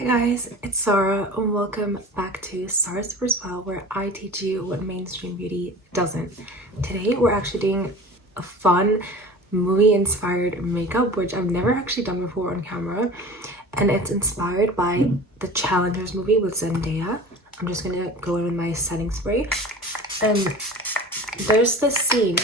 Hi guys, it's Sarah and welcome back to Sarah's Super Spell, where I teach you what mainstream beauty doesn't. Today we're actually doing a fun movie inspired makeup, which I've never actually done before on camera, and it's inspired by the Challengers movie with Zendaya. I'm just gonna go in with my setting spray, and there's this scene,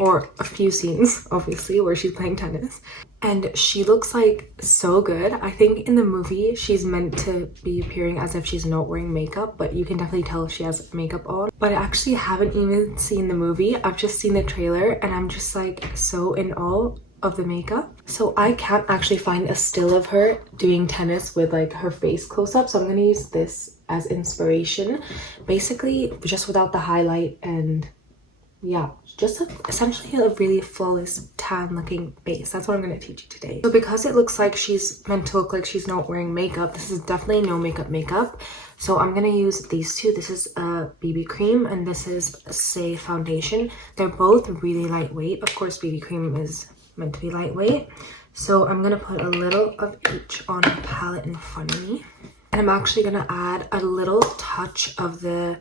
or a few scenes obviously, where she's playing tennis and she looks like so good. I think in the movie she's meant to be appearing as if she's not wearing makeup, but you can definitely tell she has makeup on. But I actually haven't even seen the movie. I've just seen the trailer and I'm just like so in awe of the makeup. So I can't actually find a still of her doing tennis with like her face close up, so I'm gonna use this as inspiration, basically just without the highlight, and yeah, just essentially a really flawless tan looking base. That's what I'm going to teach you today. So because it looks like she's meant to look like she's not wearing makeup, this is definitely no makeup. So I'm going to use these two. This is a BB cream and this is a Say foundation. They're both really lightweight. Of course BB cream is meant to be lightweight, so I'm going to put a little of each on the palette in front of me, and I'm actually going to add a little touch of the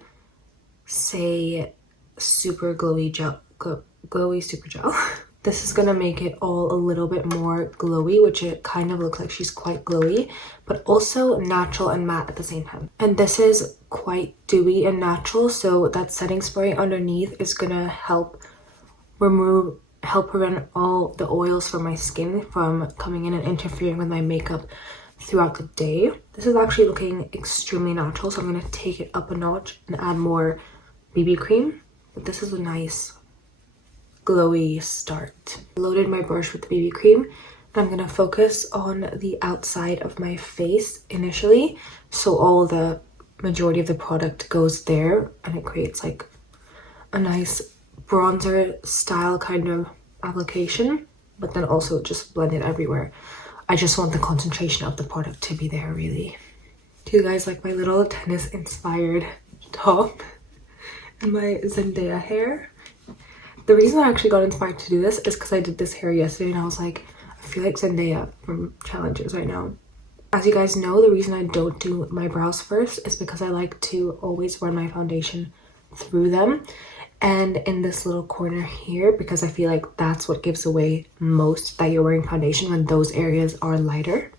Say super glowy gel, glowy super gel. This is gonna make it all a little bit more glowy, which it kind of looks like she's quite glowy, but also natural and matte at the same time. And this is quite dewy and natural, so that setting spray underneath is gonna help prevent all the oils from my skin from coming in and interfering with my makeup throughout the day. This is actually looking extremely natural, so I'm gonna take it up a notch and add more BB cream. But this is a nice glowy start. Loaded my brush with the BB cream and I'm gonna focus on the outside of my face initially, so all the majority of the product goes there and it creates like a nice bronzer style kind of application, but then also just blend it everywhere. I just want the concentration of the product to be there, really. Do you guys like my little tennis inspired top and my Zendaya hair? The reason I actually got inspired to do this is because I did this hair yesterday and I was like, I feel like Zendaya from Challengers right now. As you guys know, the reason I don't do my brows first is because I like to always run my foundation through them and in this little corner here, because I feel like that's what gives away most that you're wearing foundation, when those areas are lighter,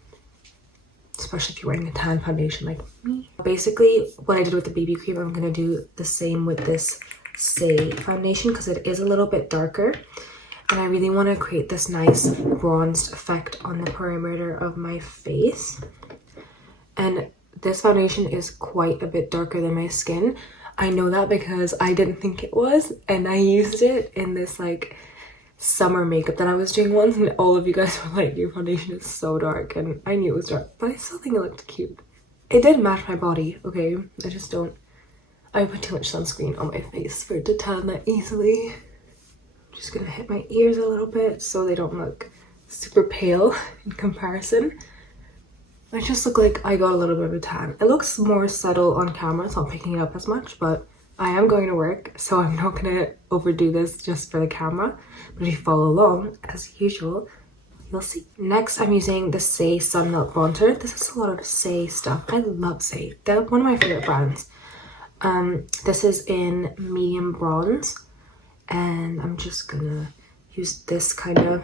especially if you're wearing a tan foundation like me. Basically, what I did with the BB cream, I'm gonna do the same with this Say foundation because it is a little bit darker and I really want to create this nice bronzed effect on the perimeter of my face. And this foundation is quite a bit darker than my skin. I know that because I didn't think it was, and I used it in this like summer makeup that I was doing once, and all of you guys were like, your foundation is so dark, and I knew it was dark, but I still think it looked cute. It did match my body, okay? I put too much sunscreen on my face for it to tan that easily. I'm just gonna hit my ears a little bit so they don't look super pale in comparison. I just look like I got a little bit of a tan. It looks more subtle on camera, it's not picking it up as much, but I am going to work, so I'm not gonna overdo this just for the camera. But if you follow along, as usual, you'll see. Next, I'm using the Say Sun Milk Bronzer. This is a lot of Say stuff. I love Say. They're one of my favorite brands. This is in medium bronze, and I'm just gonna use this kind of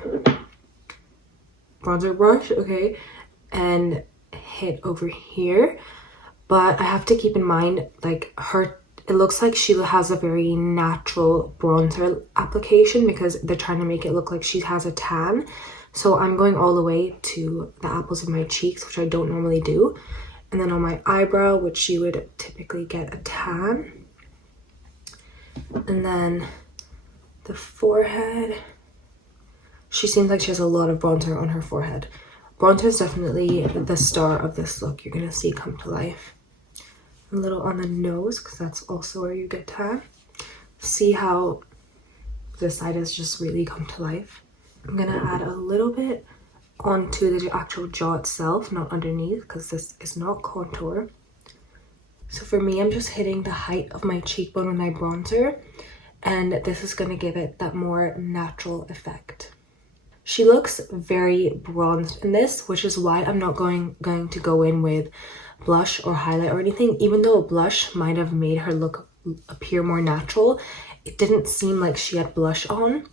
bronzer brush, okay, and hit over here. But I have to keep in mind, like, it looks like she has a very natural bronzer application because they're trying to make it look like she has a tan. So I'm going all the way to the apples of my cheeks, which I don't normally do. And then on my eyebrow, which you would typically get a tan. And then the forehead. She seems like she has a lot of bronzer on her forehead. Bronzer is definitely the star of this look. You're gonna see come to life. A little on the nose, because that's also where you get tan. See how this side has just really come to life. I'm gonna add a little bit onto the actual jaw itself, not underneath, because this is not contour. So for me, I'm just hitting the height of my cheekbone with my bronzer, and this is going to give it that more natural effect. She looks very bronzed in this, which is why I'm not going to go in with blush or highlight or anything. Even though a blush might have made her look appear more natural, it didn't seem like she had blush on.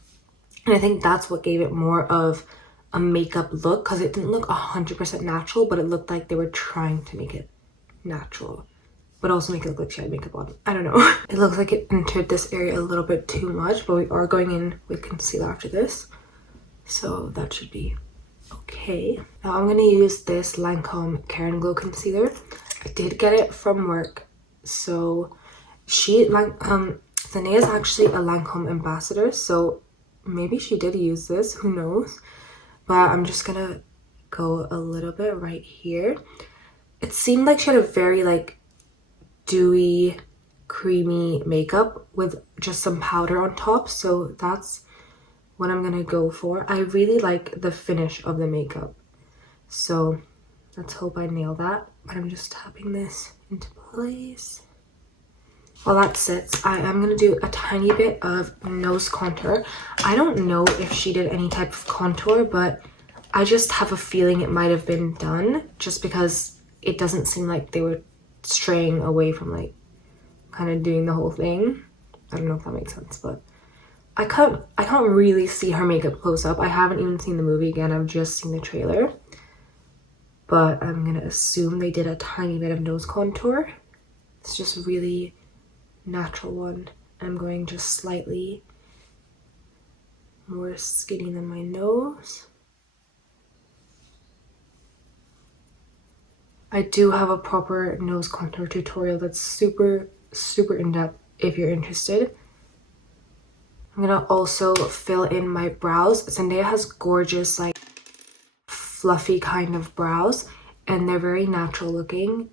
And I think that's what gave it more of a makeup look, because it didn't look 100% natural, but it looked like they were trying to make it natural, but also make it look like she had makeup on. I don't know. It looks like it entered this area a little bit too much, but we are going in with concealer after this, so that should be okay. Now I'm gonna use this Lancome Care and Glow concealer. I did get it from work, so Zendaya is actually a Lancome ambassador, so maybe she did use this, who knows. But I'm just gonna go a little bit right here. It seemed like she had a very like dewy, creamy makeup with just some powder on top, so that's what I'm gonna go for. I really like the finish of the makeup, so let's hope I nail that. But I'm just tapping this into place. While that sits, I am gonna do a tiny bit of nose contour. I don't know if she did any type of contour, but I just have a feeling it might have been done, just because it doesn't seem like they were straying away from like kind of doing the whole thing. I don't know if that makes sense, but I can't really see her makeup close up. I haven't even seen the movie again, I've just seen the trailer. But I'm gonna assume they did a tiny bit of nose contour. It's just really natural one. I'm going just slightly more skinny than my nose. I do have a proper nose contour tutorial that's super in-depth if you're interested. I'm gonna also fill in my brows. Zendaya has gorgeous like fluffy kind of brows, and they're very natural looking.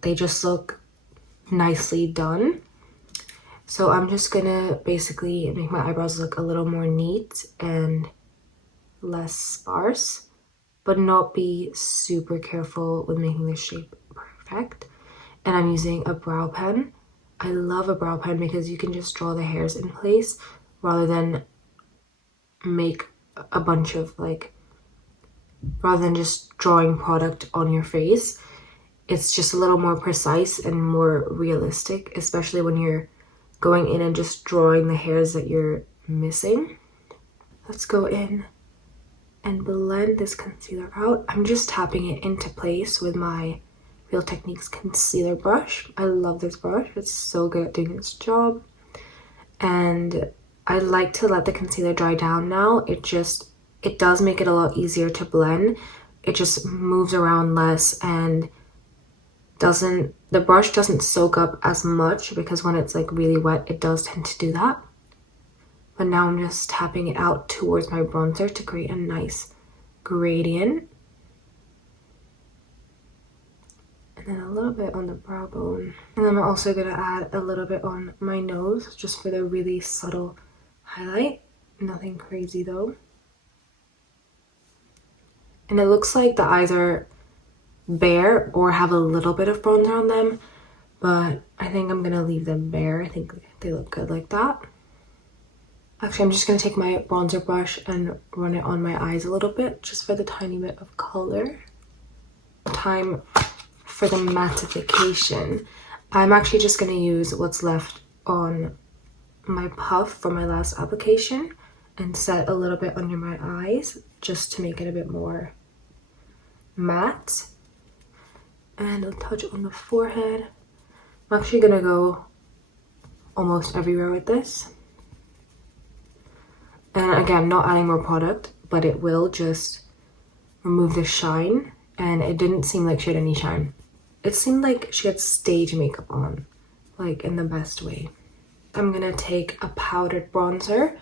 They just look nicely done. So I'm just gonna basically make my eyebrows look a little more neat and less sparse, but not be super careful with making the shape perfect. And I'm using a brow pen. I love a brow pen because you can just draw the hairs in place rather than make a bunch of like, rather than just drawing product on your face. It's just a little more precise and more realistic, especially when you're going in and just drawing the hairs that you're missing. Let's go in and blend this concealer out. I'm just tapping it into place with my Real Techniques concealer brush. I love this brush. It's so good at doing its job. And I like to let the concealer dry down now. It does make it a lot easier to blend. It just moves around less and the brush doesn't soak up as much, because when it's like really wet, it does tend to do that. But now I'm just tapping it out towards my bronzer to create a nice gradient. And then a little bit on the brow bone. And then I'm also gonna add a little bit on my nose, just for the really subtle highlight. Nothing crazy though. And it looks like the eyes are bare or have a little bit of bronzer on them, but I think I'm gonna leave them bare. I think they look good like that. Actually, I'm just gonna take my bronzer brush and run it on my eyes a little bit, just for the tiny bit of color. Time for the mattification. I'm actually just gonna use what's left on my puff from my last application and set a little bit under my eyes, just to make it a bit more matte. And a touch on the forehead. I'm actually gonna go almost everywhere with this. And again, not adding more product, but it will just remove the shine. And it didn't seem like she had any shine. It seemed like she had stage makeup on, like in the best way. I'm gonna take a powdered bronzer.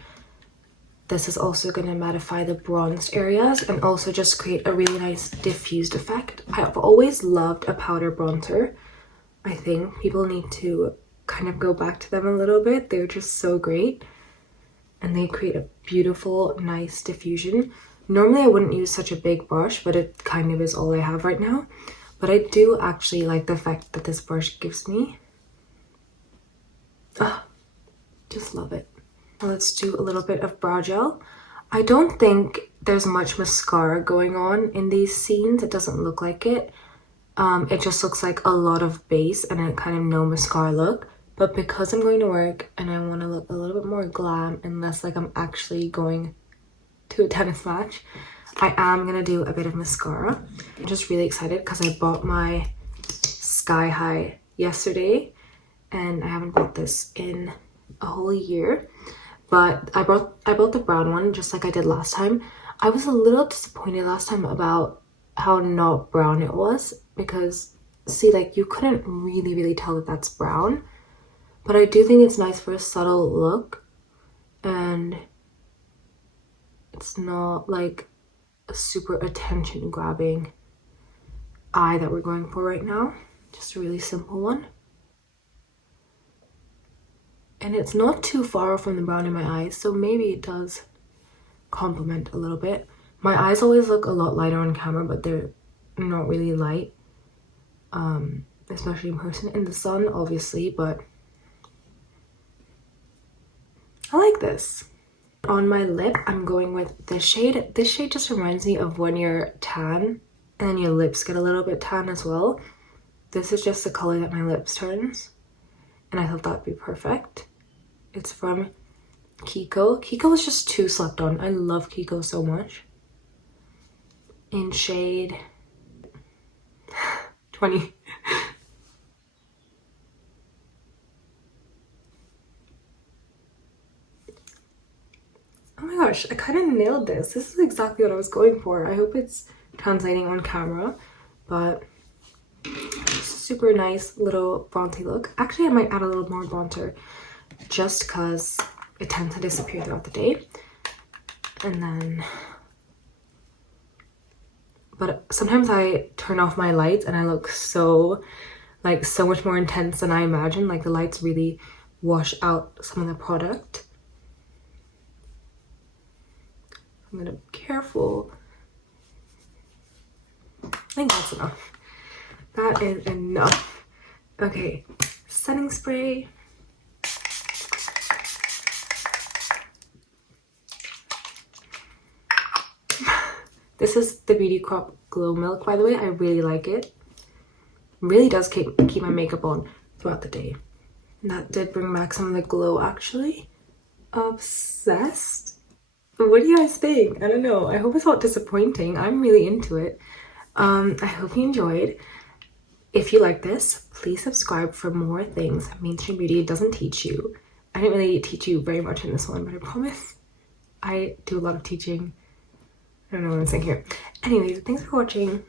This is also gonna mattify the bronzed areas and also just create a really nice diffused effect. I've always loved a powder bronzer. I think people need to kind of go back to them a little bit. They're just so great. And they create a beautiful, nice diffusion. Normally I wouldn't use such a big brush, but it kind of is all I have right now. But I do actually like the effect that this brush gives me. Just love it. Now let's do a little bit of brow gel. I don't think there's much mascara going on in these scenes. It doesn't look like it. It just looks like a lot of base and a kind of no mascara look. But because I'm going to work and I want to look a little bit more glam and less like I'm actually going to a tennis match, I am going to do a bit of mascara. I'm just really excited because I bought my Sky High yesterday and I haven't bought this in a whole year. But I bought the brown one just like I did last time. I was a little disappointed last time about how not brown it was because, see, like you couldn't really tell that that's brown. But I do think it's nice for a subtle look and it's not like a super attention grabbing eye that we're going for right now. Just a really simple one. And it's not too far from the brown in my eyes, so maybe it does complement a little bit. My eyes always look a lot lighter on camera, but they're not really light, especially in person. In the sun, obviously, but I like this. On my lip, I'm going with this shade. This shade just reminds me of when you're tan and then your lips get a little bit tan as well. This is just the color that my lips turns, and I thought that'd be perfect. It's from Kiko. Kiko is just too slept on. I love Kiko so much. In shade 20. Oh my gosh, I kind of nailed this. This is exactly what I was going for. I hope it's translating on camera, but super nice little bronzy look. Actually, I might add a little more bronzer just because it tends to disappear throughout the day. And then, but sometimes I turn off my lights and I look so much more intense than I imagine. Like the lights really wash out some of the product. I'm gonna be careful. I think that's enough. That is enough. Okay, setting spray. This is the Beauty Crop Glow Milk, by the way. I really like it. Really does keep my makeup on throughout the day. And that did bring back some of the glow, actually. Obsessed. What do you guys think? I don't know. I hope it's not disappointing. I'm really into it. I hope you enjoyed. If you like this, please subscribe for more things mainstream beauty doesn't teach you. I didn't really teach you very much in this one, but I promise I do a lot of teaching. I don't know what I'm saying here. Anyways, thanks for watching.